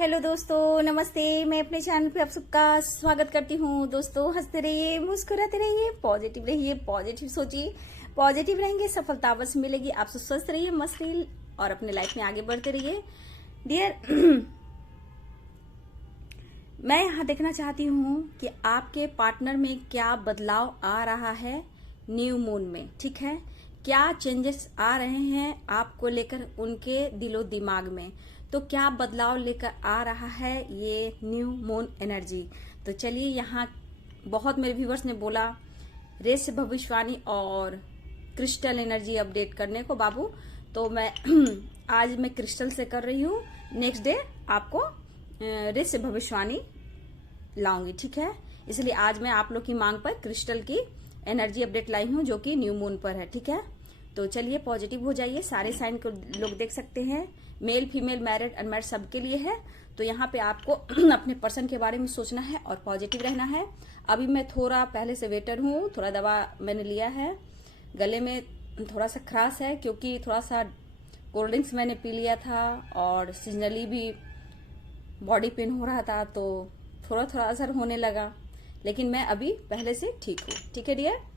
Hello दोस्तों, नमस्ते। मैं अपने चैनल पे आप सबका स्वागत करती हूँ। दोस्तों, हंसते रहिए, मुस्कुराते रहिए, पॉजिटिव रहिए, पॉजिटिव सोचिए। पॉजिटिव रहेंगे, सफलता अवश्य मिलेगी। आप सब स्वस्थ रहिए, मस्त रहिए और अपने लाइफ में आगे बढ़ते रहिए। डियर, मैं यहाँ देखना चाहती हूँ कि आपके पार्टनर में क्या बदलाव आ रहा है न्यू मून में। ठीक है, क्या चेंजेस आ रहे हैं आपको लेकर उनके दिलो दिमाग में, तो क्या बदलाव लेकर आ रहा है ये न्यू मून एनर्जी। तो चलिए, यहाँ बहुत मेरे व्यूवर्स ने बोला रेस भविष्यवाणी और क्रिस्टल एनर्जी अपडेट करने को बाबू, तो मैं आज मैं क्रिस्टल से कर रही हूँ। नेक्स्ट डे आपको रेस भविष्यवाणी लाऊंगी। ठीक है, इसलिए आज मैं आप लोग की मांग पर क्रिस्टल की एनर्जी अपडेट लाई हूँ जो कि न्यू मून पर है। ठीक है, तो चलिए पॉजिटिव हो जाइए। सारे साइन को लोग देख सकते हैं, मेल फीमेल मैरिड अनमैरिड सबके लिए है। तो यहाँ पे आपको अपने पर्सन के बारे में सोचना है और पॉजिटिव रहना है। अभी मैं थोड़ा पहले से वेटर हूँ, थोड़ा दवा मैंने लिया है, गले में थोड़ा सा खराश है क्योंकि थोड़ा सा कोल्ड ड्रिंक्स मैंने पी लिया था और सीजनली भी बॉडी पेन हो रहा था, तो थोड़ा थोड़ा असर होने लगा, लेकिन मैं अभी पहले से ठीक हूँ। ठीक है डियर,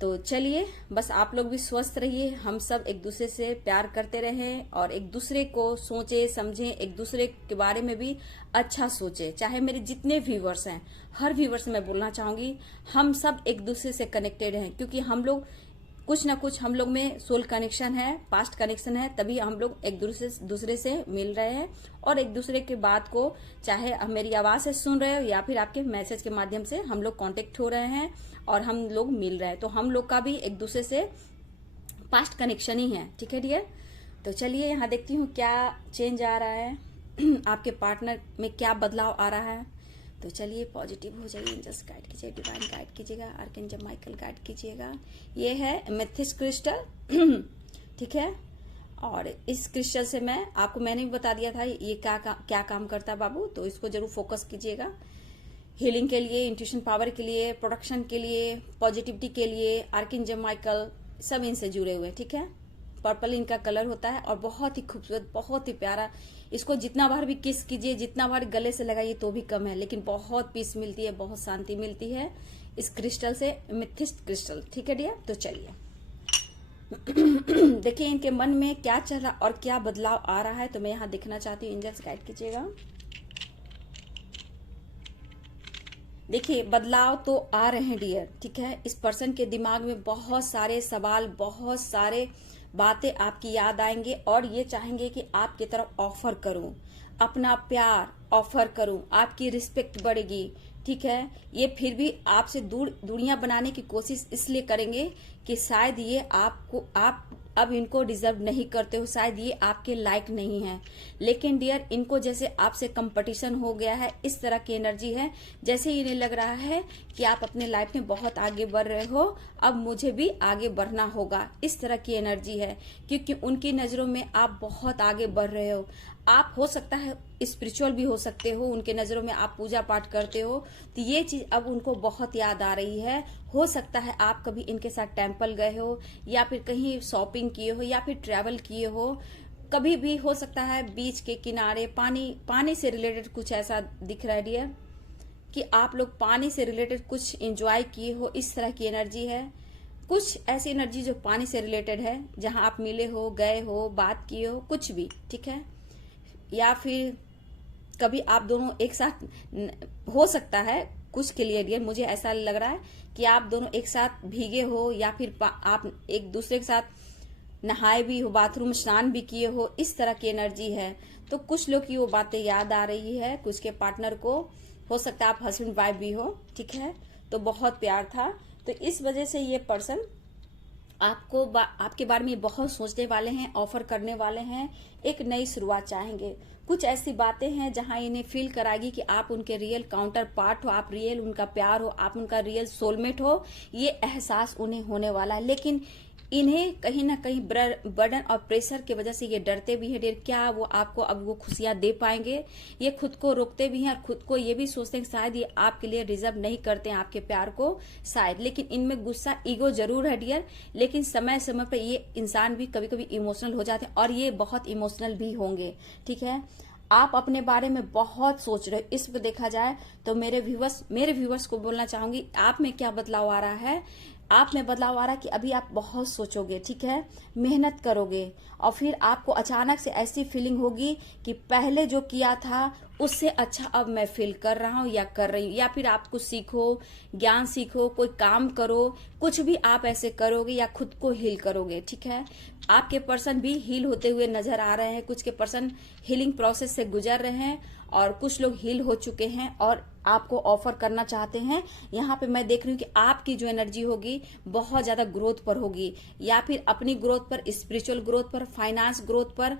तो चलिए बस आप लोग भी स्वस्थ रहिए, हम सब एक दूसरे से प्यार करते रहें और एक दूसरे को सोचे समझें, एक दूसरे के बारे में भी अच्छा सोचे। चाहे मेरे जितने व्यूवर्स हैं, हर व्यूवर्स से मैं बोलना चाहूंगी हम सब एक दूसरे से कनेक्टेड हैं, क्योंकि हम लोग कुछ ना कुछ हम लोग में सोल कनेक्शन है, पास्ट कनेक्शन है, तभी हम लोग एक दूसरे से मिल रहे हैं और एक दूसरे के बात को, चाहे आप मेरी आवाज से सुन रहे हो या फिर आपके मैसेज के माध्यम से हम लोग कांटेक्ट हो रहे हैं और हम लोग मिल रहे हैं, तो हम लोग का भी एक दूसरे से पास्ट कनेक्शन ही है। ठीक है डियर, तो चलिए यहाँ देखती हूँ क्या चेंज आ रहा है आपके पार्टनर में, क्या बदलाव आ रहा है। तो चलिए पॉजिटिव हो जाइए, एंजल्स गाइड कीजिए, डिवाइन गाइड कीजिएगा, आर्कएंजल माइकल गाइड कीजिएगा। ये है एमेथिस्ट क्रिस्टल। ठीक है, और इस क्रिस्टल से मैंने भी बता दिया था ये क्या काम करता है बाबू, तो इसको जरूर फोकस कीजिएगा। हीलिंग के लिए, इंट्यूशन पावर के लिए, प्रोडक्शन के लिए, पॉजिटिविटी के लिए, आर्कएंजल माइकल सब इनसे जुड़े हुए। ठीक है, पर्पल इनका कलर होता है और बहुत ही खूबसूरत, बहुत ही प्यारा। इसको जितना बार भी किस कीजिए, जितना बार गले से लगाइए तो भी कम है, लेकिन बहुत पीस मिलती है, बहुत शांति मिलती है इस क्रिस्टल से, एमेथिस्ट क्रिस्टल। ठीक है डियर, तो चलिए देखिए इनके मन में क्या चल रहा और क्या बदलाव आ रहा है, तो मैं यहाँ देखना चाहती हूँ। एंजल्स गाइड कीजिएगा। देखिए बदलाव तो आ रहे हैं डियर। ठीक है, इस पर्सन के दिमाग में बहुत सारे सवाल, बहुत सारे बातें आपकी याद आएंगे और ये चाहेंगे कि आपकी तरफ ऑफर करूं, अपना प्यार ऑफर करूं, आपकी रिस्पेक्ट बढ़ेगी। ठीक है, ये फिर भी आपसे दूरियां बनाने की कोशिश इसलिए करेंगे कि शायद ये आप अब इनको डिजर्व नहीं करते हो, शायद ये आपके लायक नहीं है। लेकिन डियर, इनको जैसे आपसे कंपटीशन हो गया है, इस तरह की एनर्जी है, जैसे इन्हें लग रहा है कि आप अपने लाइफ में बहुत आगे बढ़ रहे हो, अब मुझे भी आगे बढ़ना होगा, इस तरह की एनर्जी है, क्योंकि उनकी नजरों में आप बहुत आगे बढ़ रहे हो। आप हो सकता है स्पिरिचुअल भी हो सकते हो, उनके नजरों में आप पूजा पाठ करते हो, तो ये चीज अब उनको बहुत याद आ रही है। हो सकता है आप कभी इनके साथ टेम्पल गए हो या फिर कहीं शॉपिंग किए हो या फिर ट्रैवल किए हो, कभी भी हो सकता है बीच के किनारे पानी से रिलेटेड कुछ ऐसा दिख रहा है डियर कि आप लोग पानी से रिलेटेड कुछ एंजॉय किए हो, इस तरह की एनर्जी है। कुछ ऐसी एनर्जी जो पानी से रिलेटेड है, जहां आप मिले हो, गए हो, बात किए हो, कुछ भी। ठीक है, या फिर कभी आप दोनों एक साथ, हो सकता है कुछ के लिए डियर मुझे ऐसा लग रहा है कि आप दोनों एक साथ भीगे हो या फिर आप एक दूसरे के साथ नहाए भी हो, बाथरूम स्नान भी किए हो, इस तरह की एनर्जी है। तो कुछ लोग की वो बातें याद आ रही है, कुछ के पार्टनर को, हो सकता है आप हस्बैंड वाइफ भी हो। ठीक है, तो बहुत प्यार था, तो इस वजह से ये पर्सन आपके बारे में बहुत सोचने वाले हैं, ऑफर करने वाले हैं, एक नई शुरुआत चाहेंगे। कुछ ऐसी बातें हैं जहां इन्हें फील कराएगी कि आप उनके रियल काउंटर पार्ट हो, आप रियल उनका प्यार हो, आप उनका रियल सोलमेट हो, ये एहसास उन्हें होने वाला है। लेकिन इन्हें कहीं ना कहीं बर्डन और प्रेशर की वजह से ये डरते भी हैं, क्या वो आपको अब वो खुशियां दे पाएंगे। ये खुद को रोकते भी हैं और खुद को ये भी सोचते हैं कि शायद ये आपके लिए रिजर्व नहीं करते हैं आपके प्यार को, शायद। लेकिन इनमें गुस्सा, ईगो जरूर है डियर, लेकिन समय समय पर ये इंसान भी कभी कभी इमोशनल हो जाते हैं और ये बहुत इमोशनल भी होंगे। ठीक है, आप अपने बारे में बहुत सोच रहे हो। इस वक्त देखा जाए तो मेरे व्यूवर्स को बोलना चाहूंगी, आप में क्या बदलाव आ रहा है। आप में बदलाव आ रहा है कि अभी आप बहुत सोचोगे, ठीक है, मेहनत करोगे, और फिर आपको अचानक से ऐसी फीलिंग होगी कि पहले जो किया था उससे अच्छा अब मैं फील कर रहा हूं या कर रही हूं। या फिर आप कुछ सीखो, ज्ञान सीखो, कोई काम करो, कुछ भी आप ऐसे करोगे या खुद को हील करोगे, ठीक है। आपके पर्सन भी हील होते हुए नजर आ रहे हैं, कुछ के पर्सन हीलिंग प्रोसेस से गुजर रहे हैं और कुछ लोग हील हो चुके हैं और आपको ऑफर करना चाहते हैं। यहाँ पे मैं देख रही हूँ कि आपकी जो एनर्जी होगी बहुत ज्यादा ग्रोथ पर होगी, या फिर अपनी ग्रोथ पर, स्पिरिचुअल ग्रोथ पर, फाइनेंस ग्रोथ पर,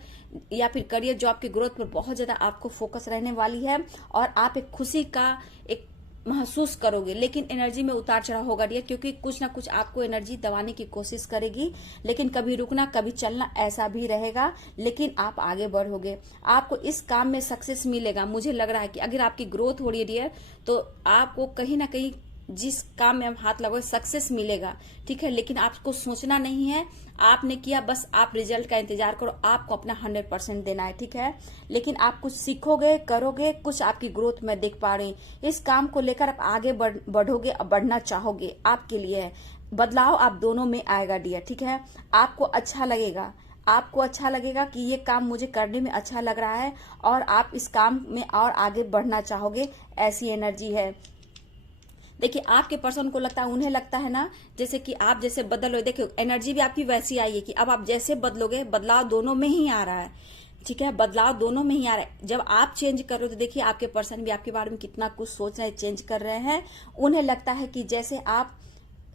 या फिर करियर जॉब की ग्रोथ पर बहुत ज्यादा आपको फोकस रहने वाली है। और आप एक खुशी का एक महसूस करोगे, लेकिन एनर्जी में उतार चढ़ाव होगा डियर, क्योंकि कुछ ना कुछ आपको एनर्जी दबाने की कोशिश करेगी, लेकिन कभी रुकना कभी चलना ऐसा भी रहेगा, लेकिन आप आगे बढ़ोगे, आपको इस काम में सक्सेस मिलेगा। मुझे लग रहा है कि अगर आपकी ग्रोथ हो रही है डियर, तो आपको कहीं ना कहीं जिस काम में आप हाथ लगाओगे सक्सेस मिलेगा, ठीक है। लेकिन आपको सोचना नहीं है, आपने किया, बस आप रिजल्ट का इंतजार करो, आपको अपना 100% देना है, ठीक है। लेकिन आप कुछ सीखोगे, करोगे, कुछ आपकी ग्रोथ में देख पा रही। इस काम को लेकर आप आगे बढ़ोगे, बढ़ना चाहोगे, आपके लिए है। बदलाव आप दोनों में आएगा डियर, ठीक है। आपको अच्छा लगेगा, आपको अच्छा लगेगा कि ये काम मुझे करने में अच्छा लग रहा है और आप इस काम में और आगे बढ़ना चाहोगे, ऐसी एनर्जी है। देखिए आपके पर्सन को लगता है, उन्हें लगता है ना, जैसे कि आप जैसे बदल रहे हो, देखिए एनर्जी भी आपकी वैसी आई है कि अब आप जैसे बदलोगे, बदलाव दोनों में ही आ रहा है, ठीक है, बदलाव दोनों में ही आ रहा है। जब आप चेंज कर रहे हो तो देखिए आपके पर्सन भी आपके बारे में कितना कुछ सोच रहे हैं, चेंज कर रहे हैं। उन्हें लगता है कि जैसे आप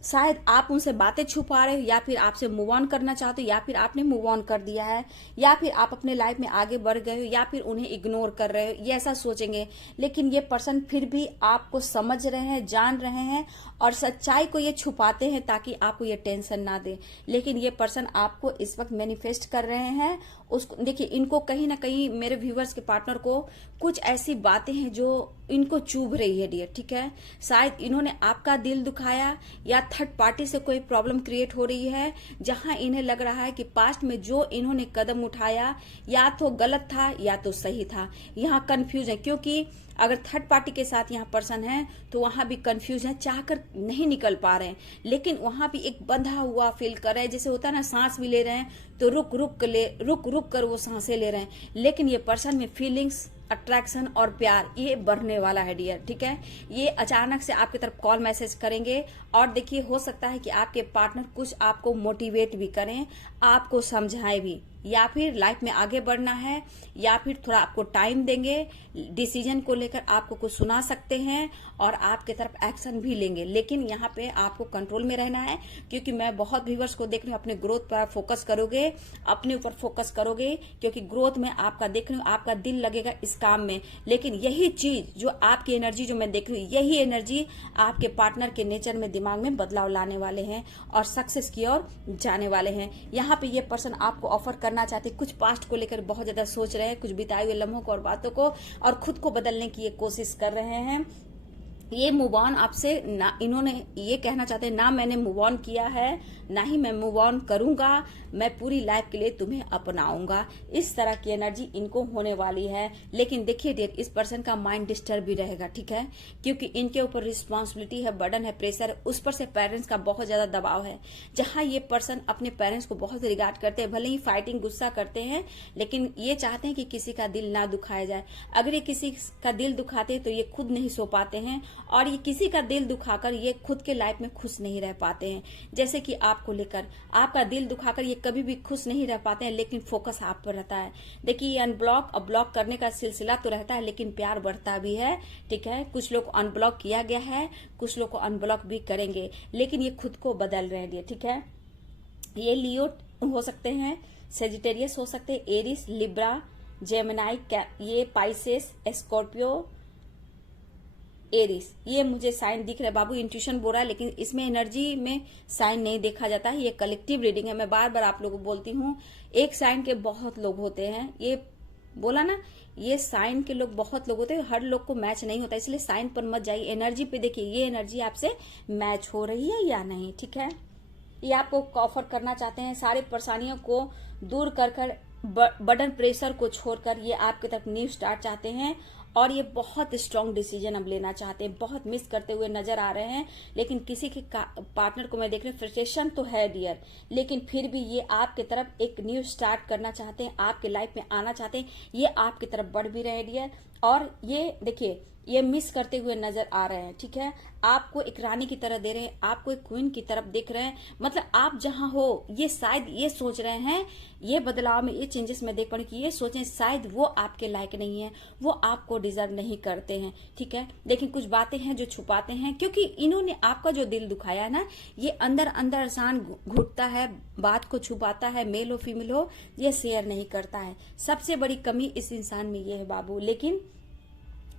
शायद आप उनसे बातें छुपा रहे हो, या फिर आपसे मूव ऑन करना चाहते हो, या फिर आपने मूव ऑन कर दिया है, या फिर आप अपने लाइफ में आगे बढ़ गए हो, या फिर उन्हें इग्नोर कर रहे हो, ये ऐसा सोचेंगे। लेकिन ये पर्सन फिर भी आपको समझ रहे हैं, जान रहे हैं, और सच्चाई को ये छुपाते हैं ताकि आपको ये टेंशन ना दे। लेकिन ये पर्सन आपको इस वक्त मैनिफेस्ट कर रहे हैं। उसको देखिए, इनको कहीं ना कहीं, मेरे व्यूवर्स के पार्टनर को कुछ ऐसी बातें हैं जो इनको चुभ रही है डियर, ठीक है। शायद इन्होंने आपका दिल दुखाया, या थर्ड पार्टी से कोई प्रॉब्लम क्रिएट हो रही है, जहां इन्हें लग रहा है कि पास्ट में जो इन्होंने कदम उठाया या तो गलत था या तो सही था। यहाँ कंफ्यूज है, क्योंकि अगर थर्ड पार्टी के साथ यहाँ पर्सन है तो वहां भी कंफ्यूज है, चाहकर नहीं निकल पा रहे हैं, लेकिन वहां भी एक बंधा हुआ फील कर रहे हैं। जैसे होता है ना, सांस भी ले रहे हैं तो रुक रुक कर वो सांसें ले रहे हैं, लेकिन ये पर्सन में फीलिंग्स, अट्रैक्शन और प्यार ये बढ़ने वाला है डियर, ठीक है। ये अचानक से आपकी तरफ कॉल मैसेज करेंगे, और देखिए हो सकता है कि आपके पार्टनर कुछ आपको मोटिवेट भी करें, आपको समझाएं भी, या फिर लाइफ में आगे बढ़ना है, या फिर थोड़ा आपको टाइम देंगे, डिसीजन को लेकर आपको कुछ सुना सकते हैं और आपके तरफ एक्शन भी लेंगे। लेकिन यहाँ पे आपको कंट्रोल में रहना है, क्योंकि मैं बहुत व्यूअर्स को देख रही हूँ, अपने ग्रोथ पर फोकस करोगे, अपने ऊपर फोकस करोगे, क्योंकि ग्रोथ में आपका देख रही हूँ, आपका दिल लगेगा इस काम में। लेकिन यही चीज जो आपकी एनर्जी जो मैं देख रही हूँ, यही एनर्जी आपके पार्टनर के नेचर में, दिमाग में बदलाव लाने वाले हैं और सक्सेस की ओर जाने वाले हैं। यहाँ पे ये पर्सन आपको ऑफर करना चाहते हैं, कुछ पास्ट को लेकर बहुत ज्यादा सोच रहे हैं, कुछ बिताए हुए लम्हों को और बातों को, और खुद को बदलने की ये कोशिश कर रहे हैं। ये मूव ऑन आपसे ना, इन्होंने ये कहना चाहते हैं, ना मैंने मूव ऑन किया है, ना ही मैं मूव ऑन करूंगा, मैं पूरी लाइफ के लिए तुम्हें अपनाऊंगा। इस तरह की एनर्जी इनको होने वाली है। लेकिन देखिए डियर, इस पर्सन का माइंड डिस्टर्ब भी रहेगा, ठीक है, क्योंकि इनके ऊपर रिस्पॉन्सिबिलिटी है, बर्डन है, प्रेशर है, उस पर से पेरेंट्स का बहुत ज्यादा दबाव है। जहां ये पर्सन अपने पेरेंट्स को बहुत रिगार्ड करते हैं, भले ही फाइटिंग गुस्सा करते हैं, लेकिन ये चाहते हैं कि किसी का दिल ना दुखाया जाए। अगर ये किसी का दिल दुखाते तो ये खुद नहीं सो पाते हैं, और ये किसी का दिल दुखाकर ये खुद के लाइफ में खुश नहीं रह पाते हैं। जैसे कि आपको लेकर, आपका दिल दुखाकर ये कभी भी खुश नहीं रह पाते हैं, लेकिन फोकस आप पर रहता है। देखिए ये अनब्लॉक और ब्लॉक करने का सिलसिला तो रहता है, लेकिन प्यार बढ़ता भी है, ठीक है। कुछ लोग को अनब्लॉक किया गया है, कुछ लोग को अनब्लॉक भी करेंगे, लेकिन ये खुद को बदल रहे हैं, ठीक है। ये लियो हो सकते हैं, सेजिटेरियस हो सकते हैं, एरिस, लिब्रा, जेमिनाई, ये पाइसेस, स्कॉर्पियो, एरिस, ये मुझे साइन दिख रहा है। बाबू इंट्यूशन बोल रहा है, लेकिन इसमें एनर्जी में साइन नहीं देखा जाता है। ये कलेक्टिव रीडिंग है, मैं बार बार आप लोगों को बोलती हूँ, एक साइन के बहुत लोग होते हैं, ये बोला ना, ये साइन के लोग बहुत लोग होते हैं, हर लोग को मैच नहीं होता, इसलिए साइन पर मत जाइए। एनर्जी पे देखिए, ये एनर्जी आपसे मैच हो रही है या नहीं, ठीक है। ये आपको ऑफर करना चाहते हैं, सारी परेशानियों को दूर कर बर्डन प्रेशर को छोड़कर ये आपकी तरफ न्यू स्टार्ट चाहते हैं और ये बहुत स्ट्रांग डिसीजन अब लेना चाहते हैं, बहुत मिस करते हुए नजर आ रहे हैं। लेकिन किसी के पार्टनर को मैं देख रही हूँ, फ्रस्ट्रेशन तो है डियर, लेकिन फिर भी ये आपकी तरफ एक न्यू स्टार्ट करना चाहते हैं, आपके लाइफ में आना चाहते हैं, ये आपकी तरफ बढ़ भी रहे हैं डियर। और ये देखिए ये मिस करते हुए नजर आ रहे हैं, ठीक है। आपको एक रानी की तरह दे रहे हैं, आपको एक क्वीन की तरफ देख रहे हैं, मतलब आप जहां हो ये शायद ये सोच रहे हैं, ये बदलाव में ये चेंजेस में देख पा रही कि ये सोचें शायद वो आपके लायक नहीं है, वो आपको डिजर्व नहीं करते हैं, ठीक है। लेकिन कुछ बातें हैं जो छुपाते हैं, क्योंकि इन्होंने आपका जो दिल दुखाया है ना, ये अंदर अंदर इंसान घुटता है, बात को छुपाता है, मेल हो फीमेल हो, ये शेयर नहीं करता है। सबसे बड़ी कमी इस इंसान में ये है बाबू। लेकिन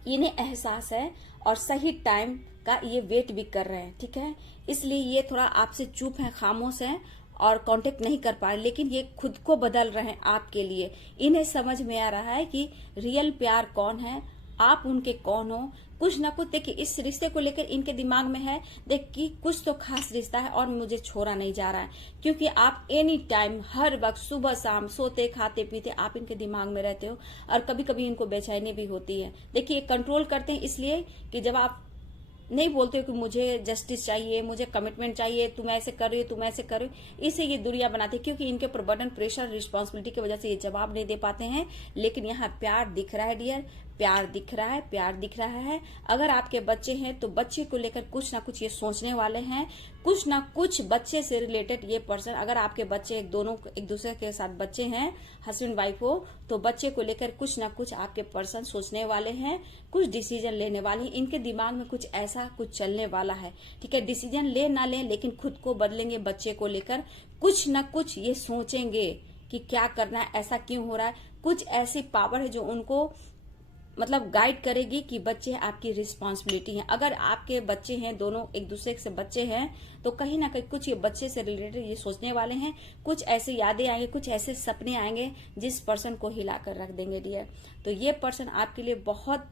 इन्हें एहसास है और सही टाइम का ये वेट भी कर रहे हैं, ठीक है। इसलिए ये थोड़ा आपसे चुप है, खामोश है और कांटेक्ट नहीं कर पा रहे, लेकिन ये खुद को बदल रहे हैं आपके लिए। इन्हें समझ में आ रहा है कि रियल प्यार कौन है, आप उनके कौन हो। कुछ ना कुछ देखिए इस रिश्ते को लेकर इनके दिमाग में है देख कि कुछ तो खास रिश्ता है और मुझे छोड़ा नहीं जा रहा है, क्योंकि आप एनी टाइम हर वक्त सुबह शाम सोते खाते पीते आप इनके दिमाग में रहते हो और कभी कभी इनको बेचैनी भी होती है। देखिए कंट्रोल करते हैं इसलिए कि जब आप नहीं बोलते हो कि मुझे जस्टिस चाहिए, मुझे कमिटमेंट चाहिए, तुम ऐसे कर रही हो, तुम ऐसे कर रही हो, इसे ये दुनिया बनाती है, क्योंकि इनके ऊपर बर्डन प्रेशर रिस्पॉन्सिबिलिटी की वजह से ये जवाब नहीं दे पाते हैं। लेकिन यहाँ प्यार दिख रहा है डियर, प्यार दिख रहा है, प्यार दिख रहा है। अगर आपके बच्चे हैं तो बच्चे को लेकर कुछ ना कुछ ये सोचने वाले हैं, कुछ ना कुछ बच्चे से रिलेटेड ये पर्सन, अगर आपके बच्चे दोनों एक दूसरे के साथ बच्चे हैं, हस्बैंड वाइफ हो, तो बच्चे को लेकर कुछ ना कुछ आपके पर्सन सोचने वाले हैं, कुछ डिसीजन लेने वाले हैं। इनके दिमाग में कुछ ऐसा कुछ चलने वाला है, ठीक है। डिसीजन ले ना ले लेकिन खुद को बदलेंगे, बच्चे को लेकर कुछ ना कुछ ये सोचेंगे कि क्या करना है, ऐसा क्यों हो रहा है। कुछ ऐसी पावर है जो उनको मतलब गाइड करेगी कि बच्चे आपकी रिस्पॉन्सिबिलिटी है। अगर आपके बच्चे हैं, दोनों एक दूसरे से बच्चे हैं, तो कहीं ना कहीं कुछ ये बच्चे से रिलेटेड ये सोचने वाले हैं, कुछ ऐसे यादें आएंगे, कुछ ऐसे सपने आएंगे जिस पर्सन को हिलाकर रख देंगे डियर। तो ये पर्सन आपके लिए बहुत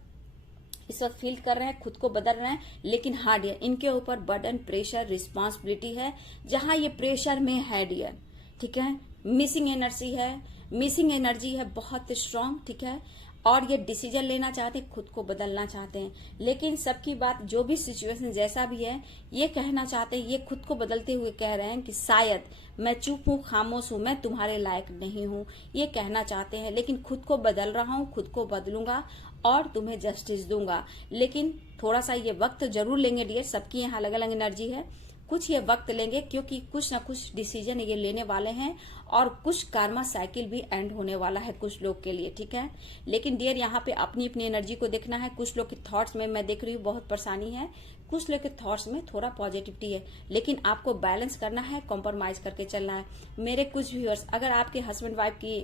इस वक्त फील कर रहे हैं, खुद को बदल रहे हैं। लेकिन हाँ डियर, इनके ऊपर बर्डन प्रेशर रिस्पॉन्सिबिलिटी है, जहां ये प्रेशर में है डियर, ठीक है। मिसिंग एनर्जी है बहुत स्ट्रांग, ठीक है। और ये डिसीजन लेना चाहते हैं, खुद को बदलना चाहते हैं। लेकिन सबकी बात, जो भी सिचुएशन जैसा भी है, ये कहना चाहते हैं, ये खुद को बदलते हुए कह रहे हैं कि शायद मैं चुप हूँ, खामोश हूँ, मैं तुम्हारे लायक नहीं हूँ, ये कहना चाहते हैं। लेकिन खुद को बदल रहा हूँ, खुद को बदलूंगा और तुम्हें जस्टिस दूंगा। लेकिन थोड़ा सा ये वक्त जरूर लेंगे डियर, सबकी यहाँ अलग अलग एनर्जी है, कुछ ये वक्त लेंगे, क्योंकि कुछ ना कुछ डिसीजन ये लेने वाले हैं और कुछ कार्मा साइकिल भी एंड होने वाला है कुछ लोग के लिए, ठीक है। लेकिन डियर यहाँ पे अपनी अपनी एनर्जी को देखना है। कुछ लोग के थॉट्स में मैं देख रही हूँ बहुत परेशानी है, कुछ लोग के थॉट्स में थोड़ा पॉजिटिविटी है, लेकिन आपको बैलेंस करना है, कॉम्प्रोमाइज करके चलना है। मेरे कुछ व्यूअर्स, अगर आपके हस्बैंड वाइफ की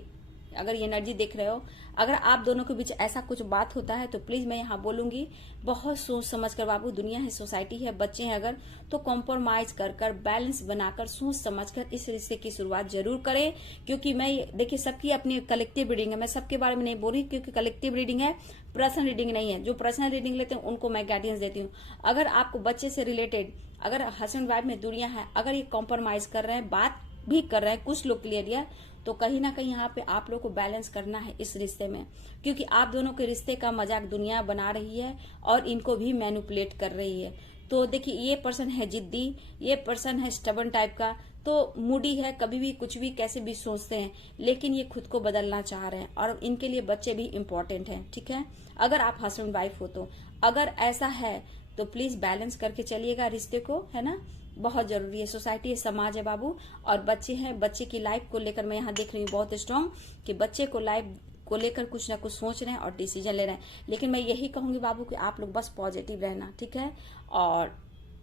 अगर ये एनर्जी देख रहे हो, अगर आप दोनों के बीच ऐसा कुछ बात होता है तो प्लीज मैं यहाँ बोलूंगी बहुत सोच समझ कर, बाबू दुनिया है, सोसाइटी है, बच्चे हैं, अगर तो कॉम्प्रोमाइज कर बैलेंस बनाकर सोच समझकर इस रिश्ते की शुरुआत जरूर करें। क्योंकि मैं देखिए सबकी अपनी कलेक्टिव रीडिंग है, मैं सबके बारे में नहीं बोल रही, क्योंकि कलेक्टिव रीडिंग है, पर्सनल रीडिंग नहीं है। जो पर्सनल रीडिंग लेते हैं उनको मैं गाइडेंस देती हूँ। अगर आपको बच्चे से रिलेटेड, अगर हस्बैंड वाइफ में दूरियां है, अगर ये कॉम्प्रोमाइज कर रहे हैं, बात भी कर रहे हैं कुछ लोग क्लियर, तो कहीं ना कहीं यहाँ पे आप लोग को बैलेंस करना है इस रिश्ते में, क्योंकि आप दोनों के रिश्ते का मजाक दुनिया बना रही है और इनको भी मैनिपुलेट कर रही है। तो देखिए ये पर्सन है जिद्दी, ये पर्सन है स्टबर्न टाइप का, तो मूडी है, कभी भी कुछ भी कैसे भी सोचते हैं, लेकिन ये खुद को बदलना चाह रहे हैं और इनके लिए बच्चे भी इम्पोर्टेंट हैं, ठीक है। अगर आप हस्बैंड वाइफ हो तो अगर ऐसा है तो प्लीज बैलेंस करके चलिएगा रिश्ते को, है ना, बहुत जरूरी है। सोसाइटी है, समाज है बाबू, और बच्चे हैं, बच्चे की लाइफ को लेकर मैं यहाँ देख रही हूँ बहुत स्ट्रांग कि बच्चे को लाइफ को लेकर कुछ ना कुछ सोच रहे हैं और डिसीजन ले रहे हैं। लेकिन मैं यही कहूंगी बाबू कि आप लोग बस पॉजिटिव रहना, ठीक है। और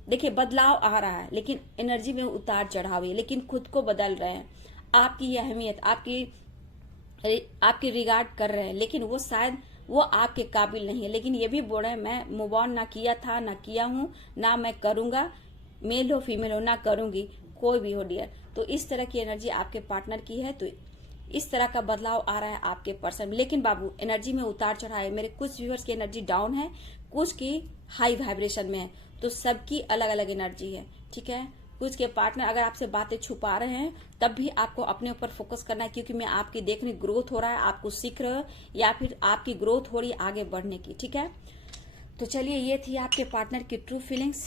देखिए बदलाव आ रहा है, लेकिन एनर्जी में उतार चढ़ाव है, लेकिन खुद को बदल रहे हैं। आपकी अहमियत, आपकी रिगार्ड कर रहे हैं, लेकिन वो शायद वो आपके काबिल नहीं है। लेकिन ये भी बोल रहे हैं मैं मूव ऑन ना किया था, ना किया हूँ, ना मैं करूंगा, मेल हो फीमेल हो, ना करूंगी, कोई भी हो डियर। तो इस तरह की एनर्जी आपके पार्टनर की है, तो इस तरह का बदलाव आ रहा है आपके पर्सन में। लेकिन बाबू एनर्जी में उतार चढ़ाव है, मेरे कुछ व्यूअर्स की एनर्जी डाउन है, कुछ की हाई वाइब्रेशन में है, तो सबकी अलग अलग एनर्जी है, ठीक है। कुछ के पार्टनर अगर आपसे बातें छुपा रहे हैं तब भी आपको अपने ऊपर फोकस करना है, क्योंकि मैं आपकी देख रही ग्रोथ हो रहा है, आपको सीख रहे हो या फिर आपकी ग्रोथ हो रही है आगे बढ़ने की। ठीक है, तो चलिए ये थी आपके पार्टनर की ट्रू फीलिंग्स।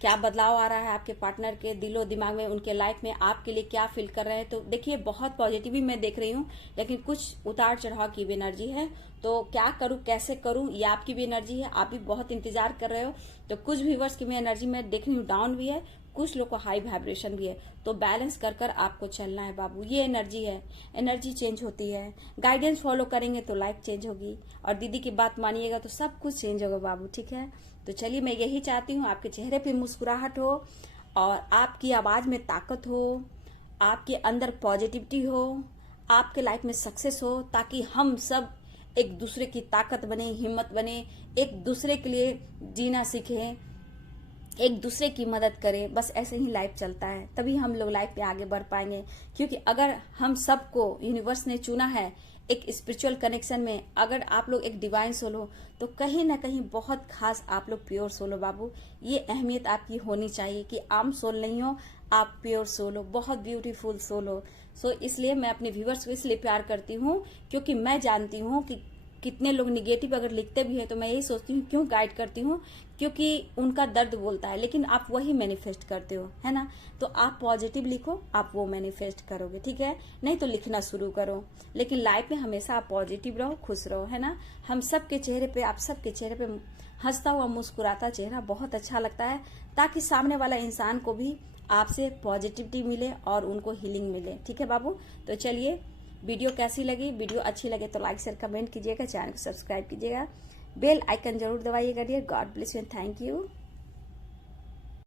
क्या बदलाव आ रहा है आपके पार्टनर के दिलो दिमाग में, उनके लाइफ में आपके लिए क्या फील कर रहे हैं। तो देखिए बहुत पॉजिटिव भी मैं देख रही हूँ, लेकिन कुछ उतार चढ़ाव की भी एनर्जी है। तो क्या करूँ, कैसे करूँ, ये आपकी भी एनर्जी है, आप भी बहुत इंतजार कर रहे हो। तो कुछ व्यूअर्स की मैं एनर्जी में देख रही हूँ डाउन भी है, कुछ लोग को हाई वाइब्रेशन भी है। तो बैलेंस कर कर आपको चलना है बाबू, ये एनर्जी है, एनर्जी चेंज होती है। गाइडेंस फॉलो करेंगे तो लाइफ चेंज होगी, और दीदी की बात मानिएगा तो सब कुछ चेंज होगा बाबू। ठीक है, तो चलिए मैं यही चाहती हूँ आपके चेहरे पे मुस्कुराहट हो, और आपकी आवाज में ताकत हो, आपके अंदर पॉजिटिविटी हो, आपके लाइफ में सक्सेस हो, ताकि हम सब एक दूसरे की ताकत बने, हिम्मत बने, एक दूसरे के लिए जीना सीखें, एक दूसरे की मदद करें। बस ऐसे ही लाइफ चलता है, तभी हम लोग लाइफ में आगे बढ़ पाएंगे। क्योंकि अगर हम सबको यूनिवर्स ने चुना है एक स्पिरिचुअल कनेक्शन में, अगर आप लोग एक डिवाइन सोल हो तो कहीं ना कहीं बहुत खास आप लोग प्योर सोल हो बाबू। ये अहमियत आपकी होनी चाहिए कि आम सोल नहीं हो, आप प्योर सोल हो, बहुत ब्यूटीफुल सोल हो। सो इसलिए मैं अपने व्यूअर्स को इसलिए प्यार करती हूँ, क्योंकि मैं जानती हूँ कि कितने लोग निगेटिव अगर लिखते भी हैं तो मैं यही सोचती हूँ क्यों गाइड करती हूँ, क्योंकि उनका दर्द बोलता है, लेकिन आप वही मैनिफेस्ट करते हो, है ना। तो आप पॉजिटिव लिखो, आप वो मैनिफेस्ट करोगे। ठीक है, नहीं तो लिखना शुरू करो, लेकिन लाइफ में हमेशा आप पॉजिटिव रहो, खुश रहो, है ना। हम सबके चेहरे पे, आप सबके चेहरे पे हंसता हुआ मुस्कुराता चेहरा बहुत अच्छा लगता है, ताकि सामने वाला इंसान को भी आपसे पॉजिटिविटी मिले और उनको हीलिंग मिले। ठीक है बाबू, तो चलिए वीडियो कैसी लगी, वीडियो अच्छी लगे तो लाइक शेयर कमेंट कीजिएगा, चैनल को सब्सक्राइब कीजिएगा, बेल आइकन जरूर दबाइएगा dear. God bless you and thank you.